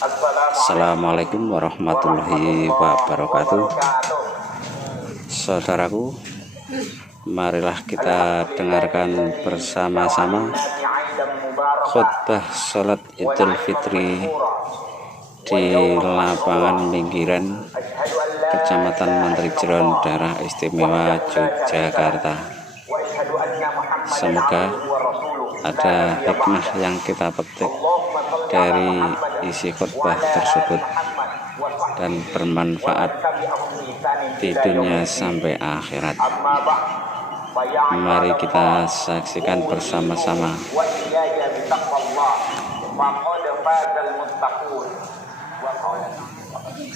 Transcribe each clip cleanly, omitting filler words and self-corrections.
Assalamualaikum warahmatullahi wabarakatuh. Saudaraku, marilah kita dengarkan bersama-sama khutbah sholat Idul Fitri di lapangan Minggiran, Kecamatan Mantri Jeron, Daerah Istimewa Yogyakarta. Semoga ada hikmah yang kita petik dari isi khutbah tersebut dan bermanfaat di dunia sampai akhirat. Mari kita saksikan bersama-sama.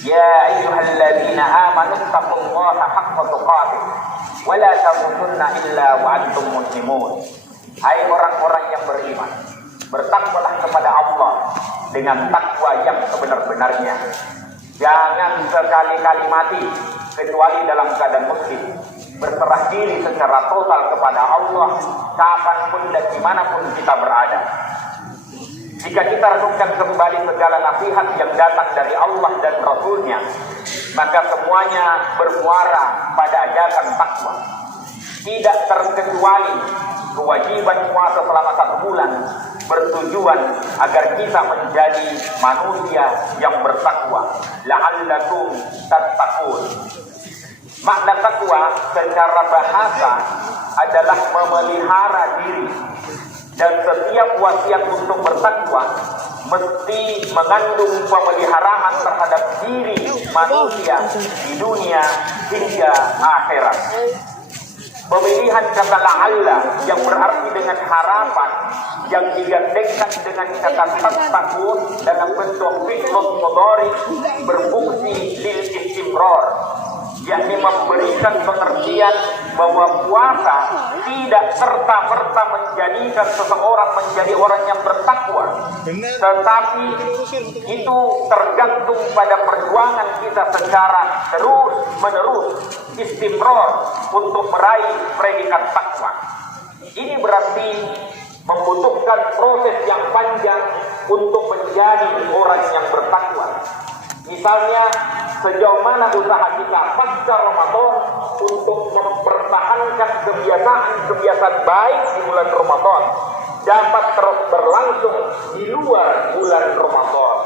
Ya ayyuhalladzina amanu taqullaha haqqa tuqatih wa la tamutunna illa wa antum muslimun. Hai orang-orang yang beriman, bertakwalah kepada Allah dengan takwa yang sebenar-benarnya. Jangan sekali-kali mati kecuali dalam keadaan muslim. Berserah diri secara total kepada Allah kapanpun dan dimanapun kita berada. Jika kita renungkan kembali segala nasihat yang datang dari Allah dan Rasulnya, maka semuanya bermuara pada ajakan takwa. Tidak terkecuali kewajiban puasa selama 1 bulan bertujuan agar kita menjadi manusia yang bertakwa. La'allakum tattaqun. Makna takwa secara bahasa adalah memelihara diri, dan setiap wasiat untuk bertakwa mesti mengandung pemeliharaan terhadap diri manusia di dunia hingga akhirat. Pemilihan kata la'alla yang berarti dengan harapan yang digandengkan dengan kata tattaqun dalam bentuk fi'lun mudhari berfungsi lil istimrar, yakni memberikan pengertian bahwa puasa tidak serta-merta menjadikan seseorang menjadi orang yang bertakwa, tetapi itu tergantung pada perjuangan kita secara terus-menerus istimrar untuk meraih predikat takwa. Ini berarti membutuhkan proses yang panjang untuk menjadi orang yang bertakwa. Misalnya, sejauh mana usaha kita pasca Ramadan untuk mempertahankan kebiasaan baik di bulan Ramadan dapat terus berlangsung di luar bulan Ramadan.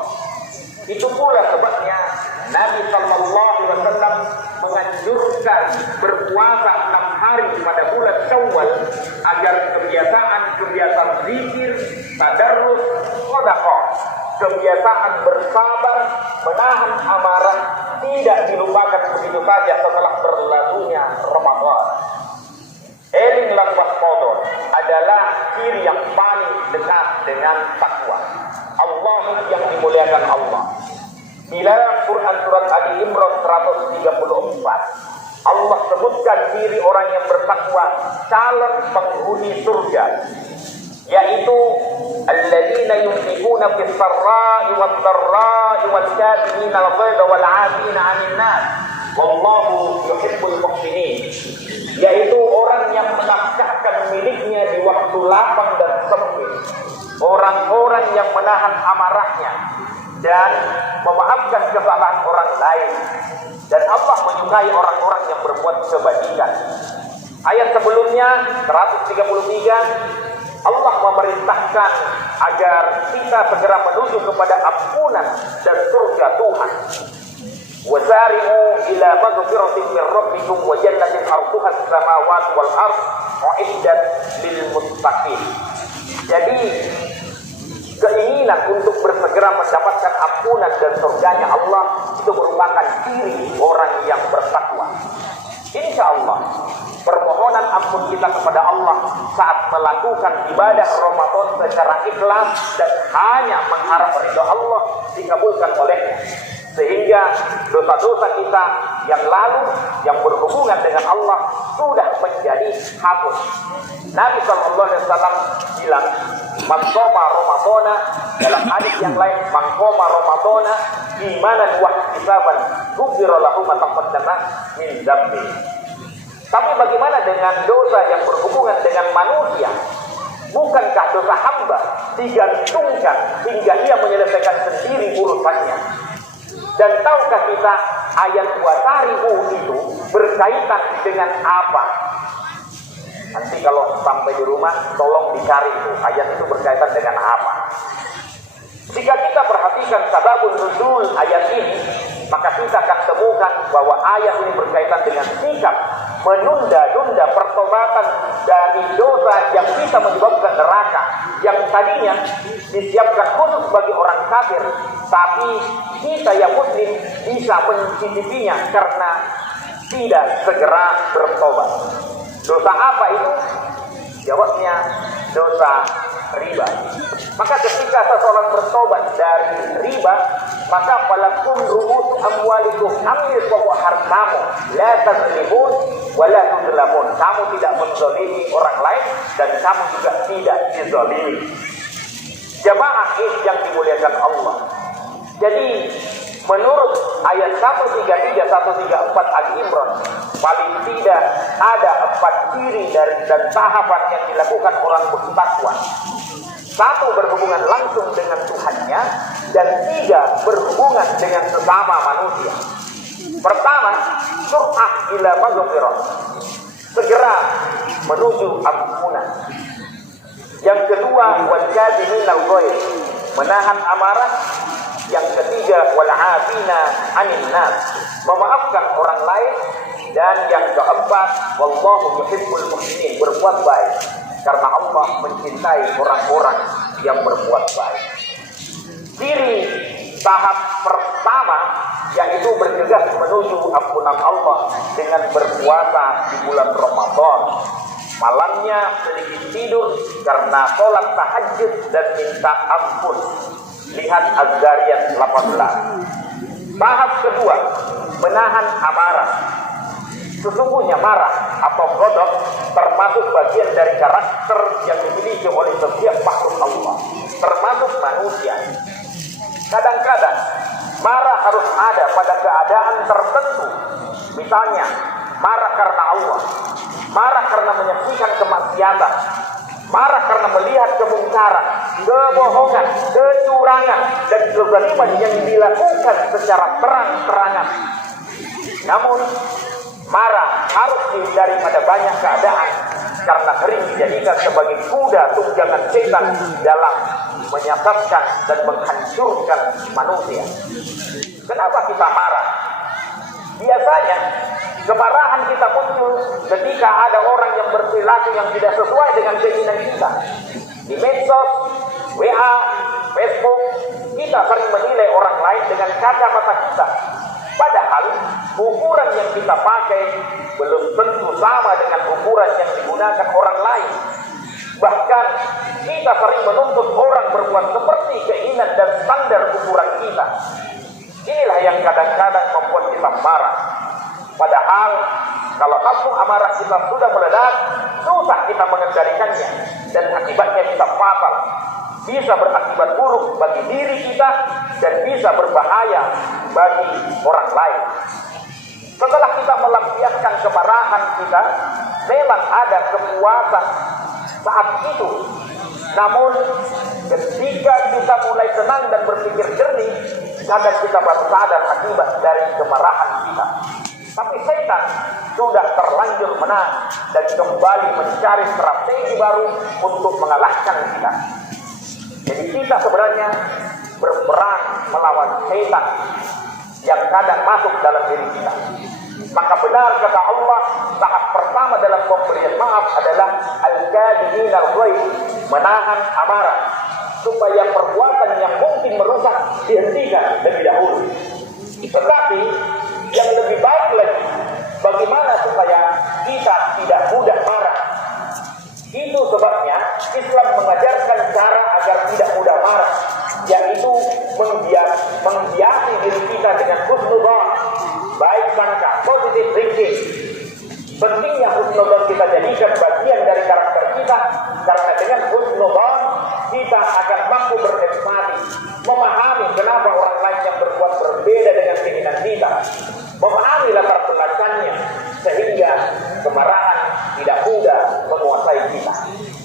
Itu pula sebabnya Nabi SAW menganjurkan berpuasa 6 hari pada bulan Syawal agar kebiasaan zikir, tadarrus, sedekah, kebiasaan bersabar, menahan amarah tidak dilupakan begitu saja setelah berlalunya Ramadan. Eling waspada adalah ciri yang paling dekat dengan takwa. Allah yang dimuliakan Allah. Di dalam Quran surat Ali Imran 134, Allah sebutkan ciri orang yang bertakwa calon penghuni surga, yaitu alladzina yunfiquna fis sarra'i wad dharra'i wal kadhimina al-ghayza wal 'afina 'anil nas wallahu yuhibbul muhsinin, yaitu orang yang menafkahkan miliknya di waktu lapang dan sempit, orang-orang yang menahan amarahnya dan memaafkan kesalahan orang lain, dan Allah menyukai orang-orang yang berbuat kebajikan. Ayat sebelumnya 133 Allah memerintahkan agar kita segera menuju kepada ampunan dan surga Tuhan. Wasari'u ila maghfiratin min rabbikum wa jannatin 'arduha as-samawati wal ardh u'iddat lil muttaqin. Jadi keinginan untuk bersegera mendapatkan ampunan dan surganya Allah itu merupakan ciri orang yang bertakwa. Insya Allah permohonan ampun kita kepada Allah saat melakukan ibadah Ramadan secara ikhlas dan hanya mengharap ridha Allah dikabulkan olehnya, sehingga dosa-dosa kita yang lalu yang berhubungan dengan Allah sudah menjadi hapus. Nabi SAW bilang, man shoma Ramadana, dalam hadis yang lain, man qoma Ramadana imanan wa ihtisaban ghufira lahu ma taqaddama min dzambi. Tapi bagaimana dengan dosa yang berhubungan dengan manusia Bukankah dosa hamba digantungkan hingga ia menyelesaikan sendiri urusannya? Dan tahukah kita ayat wasari'u itu berkaitan dengan apa? Nanti kalau sampai di rumah tolong dicari itu ayat itu berkaitan dengan apa. Jika kita perhatikan sababun nuzul ayat ini, maka kita akan temukan bahwa ayat ini berkaitan dengan sikap menunda-nunda pertobatan dari dosa yang bisa menyebabkan neraka, yang tadinya disiapkan khusus bagi orang kafir, tapi kita yang muslim bisa mencicipinya karena tidak segera bertobat. Dosa apa itu? Jawabnya dosa riba. Maka ketika seseorang bertobat dari riba, maka falakum ru'usu amwalikum, ambil pokok hartamu, la tazlimun wa la tuzlamun. Kamu tidak menzalimi orang lain dan kamu juga tidak dizalimi. Jamaah yang dimuliakan Allah. Jadi menurut ayat 133 134 Al-Imran, paling tidak ada 4 ciri dan tahapan yang dilakukan orang bertakwa. 1, berhubungan langsung dengan Tuhannya, dan 3, berhubungan dengan sesama manusia. Pertama, sur'ah ila maghfirah, segera menuju ampunan. Yang kedua, wal kadhiminal ghaidh, menahan amarah. Yang ketiga, wal 'afina 'anil nas, memaafkan orang lain. Dan yang keempat, wallahu yuhibbul muhsinin, berbuat baik, karena Allah mencintai orang-orang yang berbuat baik. Ciri tahap pertama yaitu bergegas menuju ampunan Allah dengan berpuasa di bulan Ramadan. Malamnya sedikit tidur karena sholat tahajud dan minta ampun. Lihat Az-Zariyat 18. Tahap kedua, menahan amarah. Sesungguhnya marah atau godok termasuk bagian dari karakter yang dimiliki oleh setiap makhluk Allah, termasuk manusia. Kadang-kadang marah harus ada pada keadaan tertentu. Misalnya marah karena Allah, marah karena menyaksikan kemaksiatan, marah karena melihat kemungkaran, kebohongan, kecurangan, dan kezaliman yang dilakukan secara terang-terangan. Namun marah harus dihindari pada banyak keadaan, karena sering dijadikan sebagai kuda tunggangan setan dalam menyesatkan dan menghancurkan manusia. Kenapa kita marah? Biasanya kemarahan kita muncul ketika ada orang yang berperilaku yang tidak sesuai dengan keinginan kita. Di medsos, WA, Facebook, kita sering menilai orang lain dengan kacamata kita. Padahal ukuran yang kita pakai belum tentu sama dengan ukuran yang digunakan orang lain. Bahkan kita sering menuntut orang berbuat seperti keinginan dan standar ukuran kita. Inilah yang kadang-kadang membuat kita marah. Padahal kalau kampung amarah kita sudah meledak, susah kita mengendalikannya, dan akibatnya bisa fatal, bisa berakibat buruk bagi diri kita, dan bisa berbahaya bagi orang lain. Setelah kita melampiaskan kemarahan kita, memang ada kepuasan saat itu. Namun ketika kita mulai tenang dan berpikir jernih, kadang kita baru sadar akibat dari kemarahan kita. Tapi setan sudah terlanjur menang dan kembali mencari strategi baru untuk mengalahkan kita. Jadi kita sebenarnya berperang melawan setan yang kadang masuk dalam diri kita. Maka benar kata Allah, tahap pertama dalam pemberian maaf adalah al-kadhiminal ghaidh, menahan amarah, supaya perbuatan yang mungkin merusak dihentikan lebih dahulu. Tetapi yang lebih baik lagi, bagaimana supaya kita tidak mudah marah. Itu sebabnya Islam mengajarkan cara agar tidak mudah marah, yaitu menghiasi diri kita dengan husnudzon, baik sangka, positive thinking. Pentingnya husnudzon kita jadikan bagian dari karakter kita, karena dengan husnudzon kita akan mampu berempati, memahami kenapa orang lain yang berbuat berbeda dengan keinginan kita, memahami latar belakangnya, sehingga kemarahan tidak mudah menguasai kita.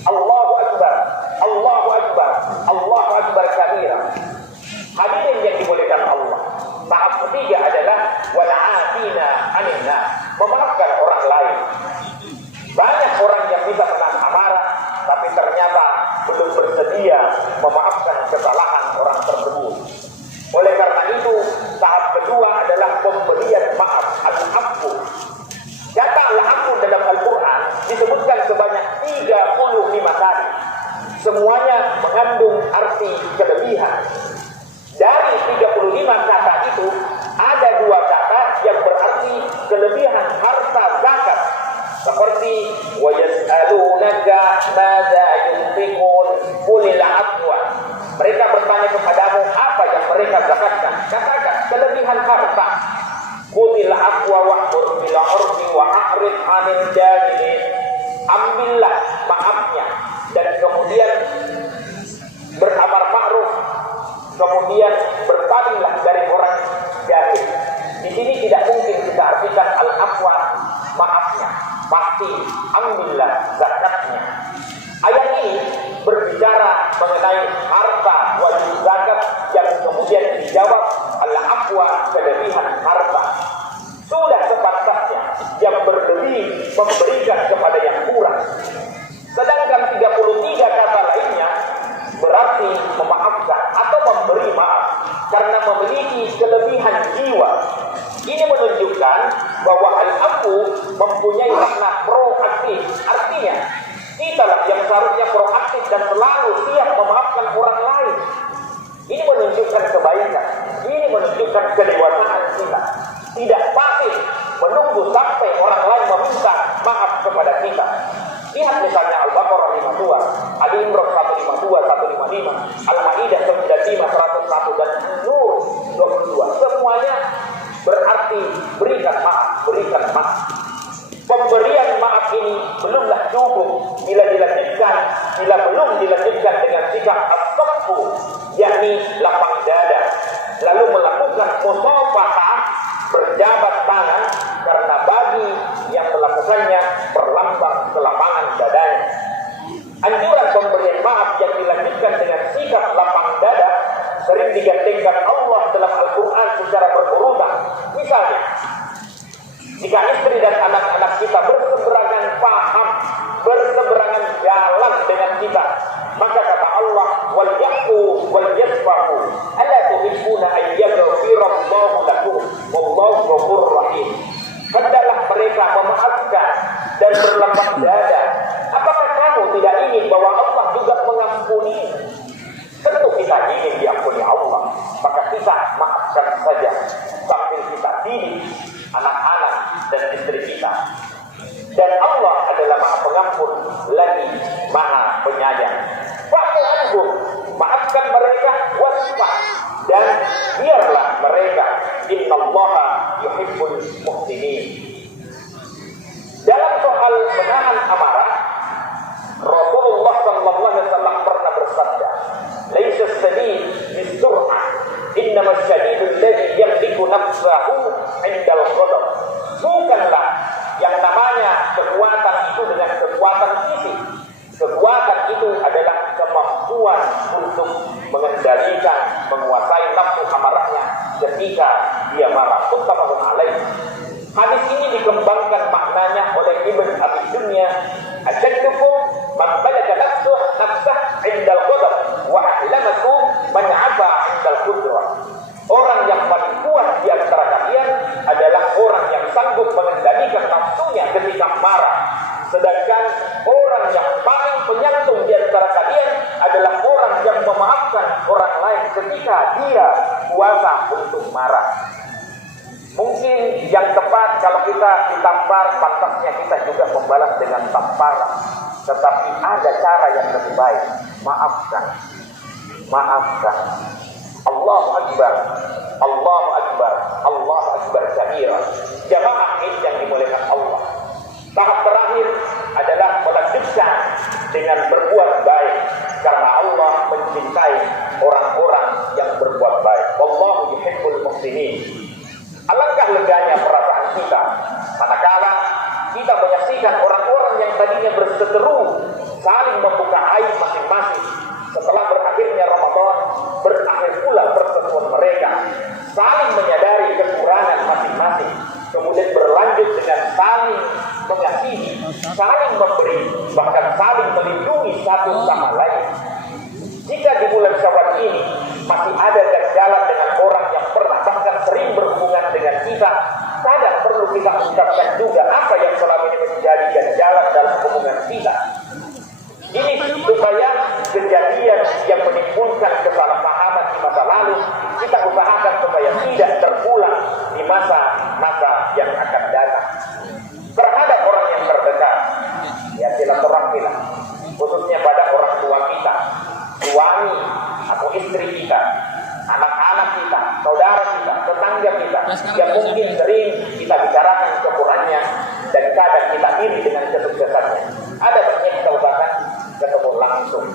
Allahu Akbar. ternyata belum bersedia memaafkan kesalahan orang tersebut. Oleh karena itu, tahap kedua adalah pemberian maaf, al-afu. Kata al-afu dalam Al-Quran disebutkan sebanyak 35 kali. Semuanya mengandung arti kelebihan. Dari 35 kata itu, ada 2 kata yang berarti kelebihan harta zakat. Seperti wa yas'alunaka madza yunfiqun qulil afwa. Mereka bertanya kepadamu apa yang mereka zakatkan. Katakan kelebihan harta. Qulil afwa wa'mur bil 'urfi wa a'rid 'anil jahilin. Ambillah maafnya dan kemudian beramar ma'ruf, kemudian berpalinglah dari orang jahil. Di sini tidak mungkin kita artikan al-afwa maafnya, pasti ambillah zakatnya. Ayat ini berbicara mengenai harta wajib zakat yang kemudian dijawab al-afwa kelebihan harta. Sudah sepantasnya yang berlebih memberikan kepada yang kurang. Sedangkan 33 kata lainnya berarti memaafkan atau memberi maaf karena memiliki kelebihan jiwa. Ini menunjukkan bahwa al-afu mempunyai makna proaktif. Artinya, kita lah yang seharusnya proaktif dan selalu siap memaafkan orang lain. Ini menunjukkan kebaikan. Ini menunjukkan kedewasaan kita. Tidak pasif menunggu sampai orang lain meminta maaf kepada kita. Lihat misalnya Al-Baqarah 52, Ali Imran 152, 155, Al-Maidah 95, 101 dan Nur 22. Semuanya berarti berikan maaf, berikan maaf. Pemberian maaf ini belumlah cukup bila belum dilanjutkan dengan sikap as-saffu, yakni lapang dada, lalu melakukan musafahah, berjabat tangan, karena bagi yang melakukannya berlambang kelapangan dadanya. Anjuran pemberian maaf yang dilanjutkan dengan sikap lapang dada sering digandengkan Allah dalam Al-Quran secara berurutan. Misalnya, jika istri dan anak-anak kita berseberangan paham, berseberangan jalan dengan kita, maka kata Allah, wal yaqu wal yasfahu ala tuhibbuna an yaghfirallahu lakum wallahu ghafurur rahim. Hendaklah mereka memaafkan dan berlapang dada. Apakah kamu tidak ingin bahwa Allah juga mengampuni? Tentu kita ingin diampuni Allah, maka kita maafkan saja sambil kita didik anak-anak dan istri kita. Dan Allah adalah Maha Pengampun lagi Maha Penyayang. Fa'fu, maafkan mereka, wasfah, dan biarlah mereka. Innallaha yuhibbul muhsinin. Dalam soal menahan amarah, Rasulullah sallallahu alaihi wasallam pernah bersabda, "Laisa as-sadid bis-sur'ah, innama as-sadid alladhi yamliku nafsahu 'indal ghadab." Bukanlah yang namanya kekuatan itu dengan kekuatan fisik. Kekuatan itu adalah kemampuan untuk mengendalikan, menguasai nafsu amarahnya ketika dia marah. Muttafaqun alaih. Hadis ini dikembangkan maknanya oleh Ibn Abi Dunya, "Ajaddukum man balaga nafsah 'indal ghadab wa ahlamakum man 'afa 'indal qudrah." Orang yang paling kuat di antara kalian adalah orang yang sanggup mengendalikan nafsunya ketika marah. Sedangkan orang yang paling penyantun di antara kalian adalah orang yang memaafkan orang lain ketika dia kuasa untuk marah. Mungkin yang tepat kalau kita ditampar, pantasnya kita juga membalas dengan tamparan. Tetapi ada cara yang lebih baik. Maafkan. Maafkan. Allahu Akbar. Allahu Akbar. Allahu Akbar kabira. Jamaah ini yang dimuliakan Allah. Tahap terakhir adalah melanjutkan dengan berbuat baik, karena Allah mencintai orang-orang yang berbuat baik. Wallahu yuhibbul muhsinin. Alangkah leganya perasaan kita manakala kita menyaksikan orang-orang yang tadinya berseteru saling membuka aib masing-masing. Setelah berakhirnya Ramadan, berakhir pula pertemuan mereka, saling menyadari kekurangan masing-masing, kemudian berlanjut dengan saling mengasihi, saling memberi, bahkan saling melindungi satu sama lain. Jika di bulan Syawal ini masih ada ganjalan dengan orang yang pernah bahkan sering berhubungan dengan kita, kadang perlu kita ungkapkan juga apa yang selama ini menjadi ganjalan dalam hubungan kita. Ini supaya kejadian yang menimbulkan kesalahpahaman di masa lalu kita usahakan supaya tidak terulang di masa-masa yang akan datang. Terhadap orang yang terdekat, ya silaturahmilah, khususnya pada orang tua kita, suami atau istri kita, anak-anak kita, saudara kita, tetangga kita, yang mungkin sering kita bicarakan kekurangannya dan kadang kita iri dengan kesuksesannya. Ada banyak kita usahakan ketemu langsung.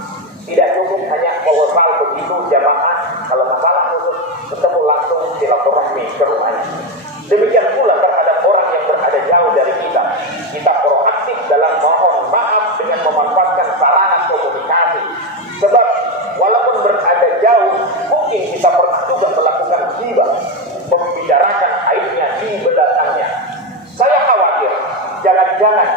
Tidak cukup hanya proposal begitu jamaah, kalau masalah khusus ketemu langsung silaturahmi ke rumahnya. Demikian pula terhadap orang yang berada jauh dari kita. Kita proaktif dalam mohon maaf dengan memanfaatkan sarana komunikasi. Sebab walaupun berada jauh, mungkin kita pernah juga melakukan ghibah, membicarakan aibnya di belakangnya. Saya khawatir, jangan-jangan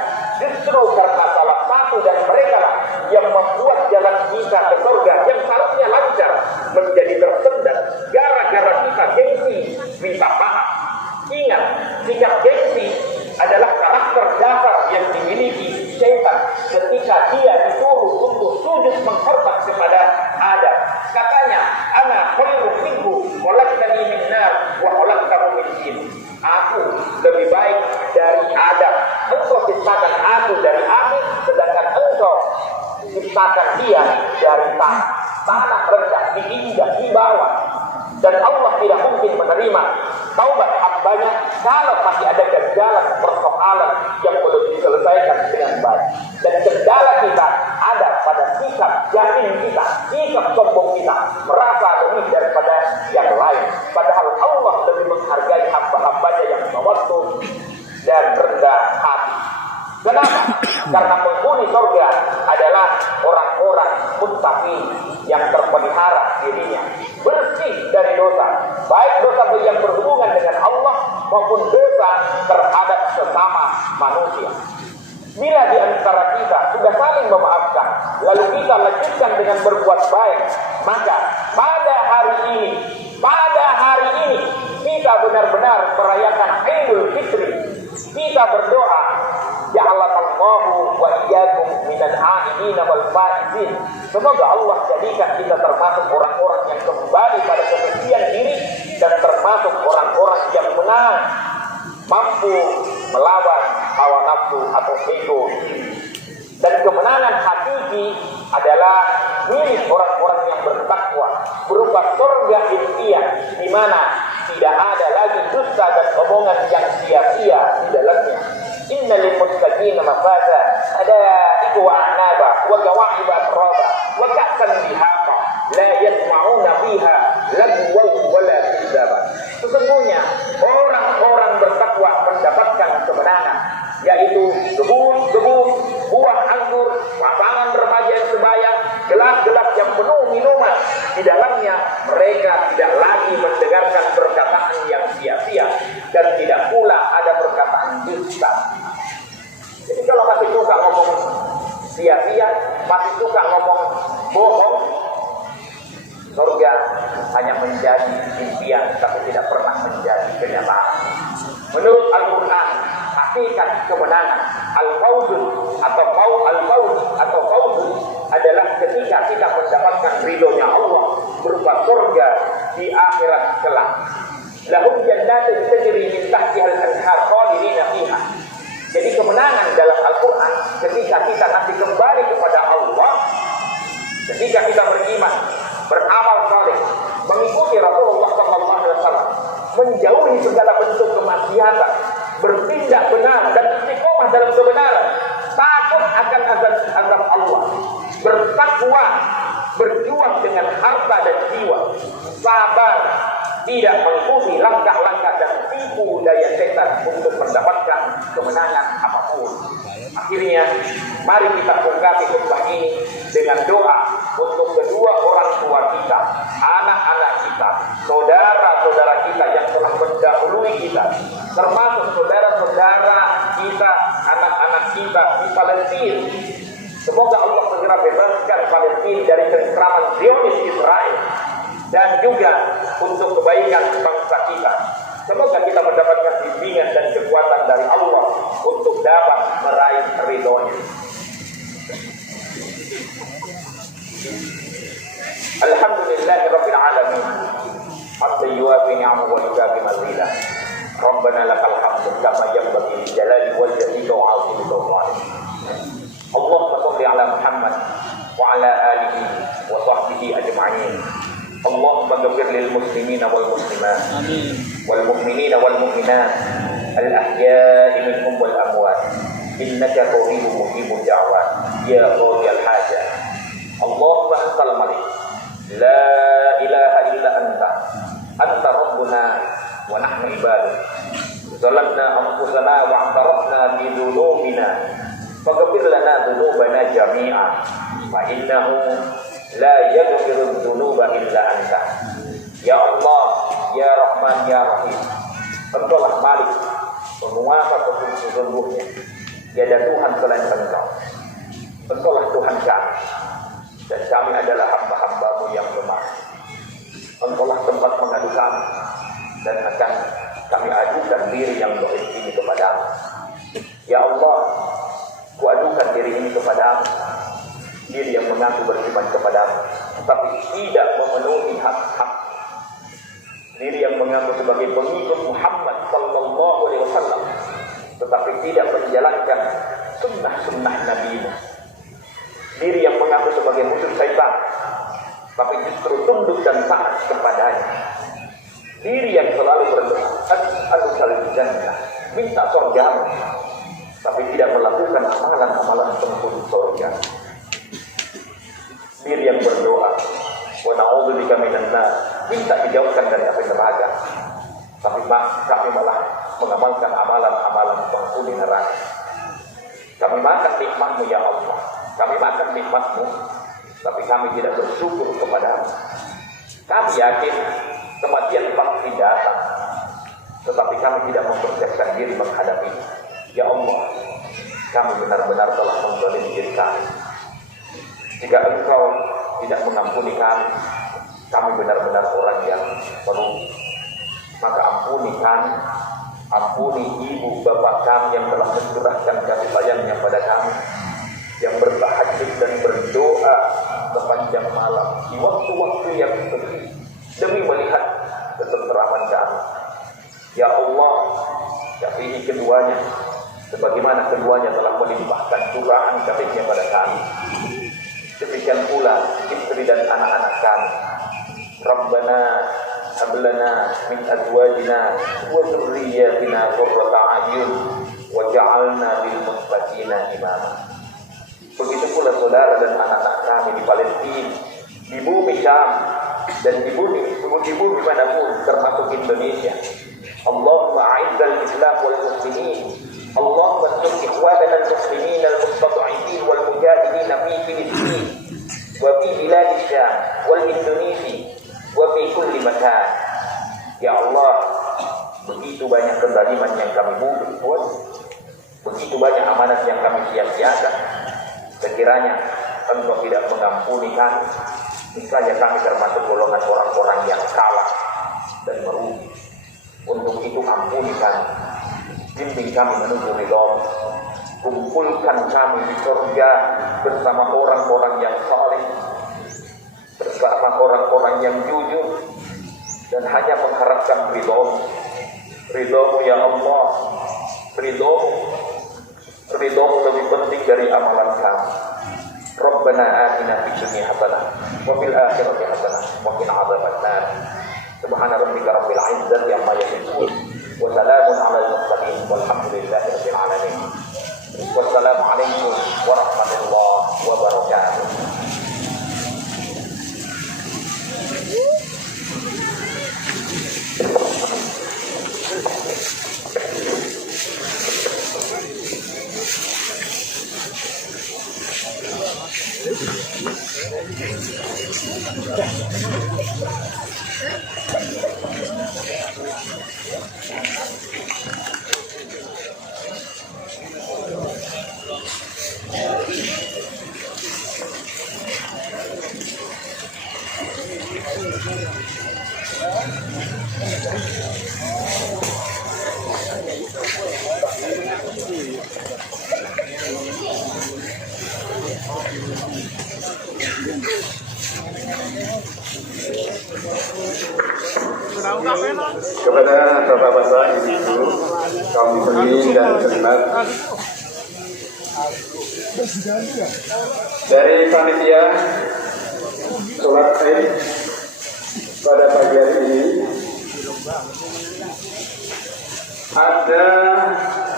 justru karena salah satu dari mereka lah yang membuat jalan kita ke surga yang seharusnya lancar menjadi tersendat gara-gara kita gengsi minta maaf. Ingat, sikap gengsi adalah karakter dasar yang dimiliki syaitan ketika dia disuruh untuk sujud menghormat kepada Adam. Katanya, ana khairun minhu khalaqtani min nar wa khalaqtahu min tin. Aku lebih baik dari Adam. Engkau ciptakan aku dari api, sedangkan engkau ciptakan dia dari tanah. Tanah rendah, diinjak, di bawah. Dan Allah tidak mungkin menerima taubat hambanya kalau masih ada ganjalan persoalan yang belum diselesaikan dengan baik. Dan kendala kita ada pada sikap jahin kita, sikap sombong kita, merasa lebih daripada yang lain. Padahal Allah lebih menghargai hamba-hambanya yang tawadhu dan rendah hati. Kenapa? Karena penghuni surga adalah orang-orang muttaqin yang terpelihara dirinya, bersih dari dosa, baik dosa yang berhubungan dengan Allah maupun dosa terhadap sesama manusia. Bila di antara kita sudah saling memaafkan, lalu kita lanjutkan dengan berbuat baik, maka pada hari ini kita benar-benar merayakan Idul Fitri. Kita berdoa, ja'alallahu wa iyyakum minal 'aidin wal faizin. Semoga Allah jadikan kita termasuk orang-orang yang kembali pada kesucian diri dan termasuk orang-orang yang menang, mampu melawan hawa nafsu atau ego. Dan kemenangan hakiki adalah milik orang-orang yang bertakwa, berupa surga impian di mana tidak ada lagi dusta dan omongan yang sia-sia di dalamnya. Inna lil muttaqina mafaza, hadaiqa wa a'naba wa kawa'iba atraba wa ka'san dihaqa la yasma'una fiha lagwan wala kadzaba. Sesungguhnya orang-orang bertakwa mendapatkan kemenangan, yaitu kebun-kebun, buah anggur, pasangan remaja yang sebaya, gelas-gelas yang penuh minuman. Di dalamnya mereka tidak lagi mendengarkan perkataan yang sia-sia dan tidak pula ada perkataan dusta. Jadi kalau masih suka ngomong sia-sia, masih suka ngomong bohong, surga hanya menjadi impian tapi tidak pernah menjadi kenyataan. Menurut Al-Quran, hakikat kemenangan al-fawzul atau fawzul adalah ketika kita mendapatkan ridhonya Allah berupa surga di akhirat kelak. Lahum jannatun tajri min tahtiha al-anhar khalidina fiha. Jadi kemenangan dalam Al-Quran ketika kita nanti kembali kepada Allah, ketika kita beriman, beramal saleh, mengikuti Rasulullah SAW, menjauhi segala bentuk kemaksiatan, bertindak benar dan istiqomah dalam kebenaran, takut akan azab Allah, bertakwa, berjuang dengan harta dan jiwa, sabar, tidak mengikuti langkah-langkah dan tipu daya setan untuk mendapatkan kemenangan apapun. Akhirnya, mari kita ungkapi khutbah ini dengan doa untuk kedua orang tua kita, anak-anak kita, saudara-saudara kita yang telah mendahului kita, termasuk saudara-saudara kita, anak-anak kita di Palestina. Semoga Allah segera segera bebaskan Palestina dari cengkraman Zionis Israel, dan juga untuk kebaikan bangsa kita. Semoga kita mendapatkan bimbingan dan kekuatan dari Allah untuk dapat meraih ridhonya. Alhamdulillahirabbil alamin. Hatta yuwafi ni'amahu wa yukafi mazidah. Rabbana lakal hamdu kama yanbaghi li jalali wajhika wa 'azimi sultanik. Allahumma shalli ala Muhammad wa ala alihi wa sahbihi ajma'in. Allahumma ghfir lil muslimina wal muslimat, amin, wal mu'minina wal mu'minat, al ahya'i minhum wal amwat, innaka qaribun mujibud da'wat ya qadiyal hajat. Allahumma antal malik, la ilaha illa anta rabbuna wa nahnu ibaduk. Zalamna anfusana wa i'tarafna bi dhunubina faghfir lana dhunubana jami'a fa innahu la yaghfiru dhunuba illa anta. Ya Allah, ya Rahman, ya Rahim, Engkaulah Malik, penguasa sesungguhnya, tiada Tuhan selain Engkau. Engkaulah Tuhan kami, dan kami adalah hamba-hambamu yang lemah. Engkaulah tempat mengadu kami, dan akan kami adukan diri yang dhaif ini kepadamu. Ya Allah, kuadukan diri ini kepadamu, diri yang mengaku beriman kepadamu, tetapi tidak memenuhi hak-hak, diri yang mengaku sebagai pengikut Muhammad sallallahu alaihi wasallam, tetapi tidak menjalankan sunnah-sunnah Nabi-Mu, diri yang mengaku sebagai musuh syaitan, tapi justru tunduk dan taat kepadanya, diri yang selalu berdoa as'alukal jannah, minta surgamu, tapi tidak melakukan amalan-amalan penghuni surga. Diri yang berdoa wa na'udzubika minan nar, minta dijauhkan dari api neraka, tapi kami malah mengamalkan amalan-amalan penghuni neraka. Kami makan nikmat-Mu ya Allah, kami makan nikmat-Mu, tapi kami tidak bersyukur kepadamu. Kami yakin kematian pasti datang, tetapi kami tidak mempersiapkan diri menghadapinya. Ya Allah, kami benar-benar telah menzalimi diri kami. Jika Engkau tidak mengampuni kami, kami benar-benar orang yang merugi. Maka ampuni kami, ampuni ibu bapak kami yang telah mencurahkan kasih sayangnya pada kami, yang bertahajud dan berdoa sepanjang malam di waktu-waktu yang sepi demi melihat ketenteraman kami. Ya Allah, kasihi keduanya sebagaimana keduanya telah melimpahkan curahan kasihnya pada kami. Demikian pula istri dan anak-anak kami. Rabbana hab lana min azwajina wa dhurriyyatina qurrata a'yun waj'alna lil muttaqina imama. Begitu pula saudara dan anak-anak kami di Palestina, di bumi Syam, dan di bumi manapun termasuk Indonesia. Allahumma a'izzal Islam wal muslimin, Allahumma ansur ikhwanana al-muslimin al-mustad'ifin wal mujahidin fi Filistin wa fi bilad Syam wal Indonesia wa fi kulli makan. Ya Allah, begitu banyak kezaliman yang kami buat, begitu banyak amanat yang kami sia-siakan. Sekiranya Engkau tidak mengampuni kami, misalnya kami termasuk golongan orang-orang yang kalah dan merugi. Untuk itu ampuni kami, bimbing kami menuju ridho-Mu, kumpulkan kami di surga bersama orang-orang yang saleh, bersama orang-orang yang jujur, dan hanya mengharapkan ridho-Mu. Ridho-Mu ya Allah, ridho-Mu lebih penting dari amalan kami. Rabbana atina fid dunya hasanah wa fil akhirati hasanah wa qina adzabannar. Subhana rabbika rabbil izzati amma yasifun wa salamun alal mursalin walhamdulillahi rabbil alamin. Wassalamu alaikum warahmatullahi wabarakatuh. Kepada bapak-bapak, ibu-ibu, kaum muslimin dan muslimat, dari panitia sholat Id pada pagi hari ini ada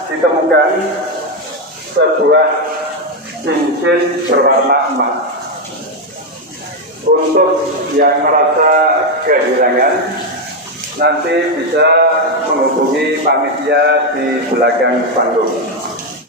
ditemukan sebuah cincin berwarna emas. Untuk yang merasa kehilangan, nanti bisa menghubungi panitia di belakang panggung.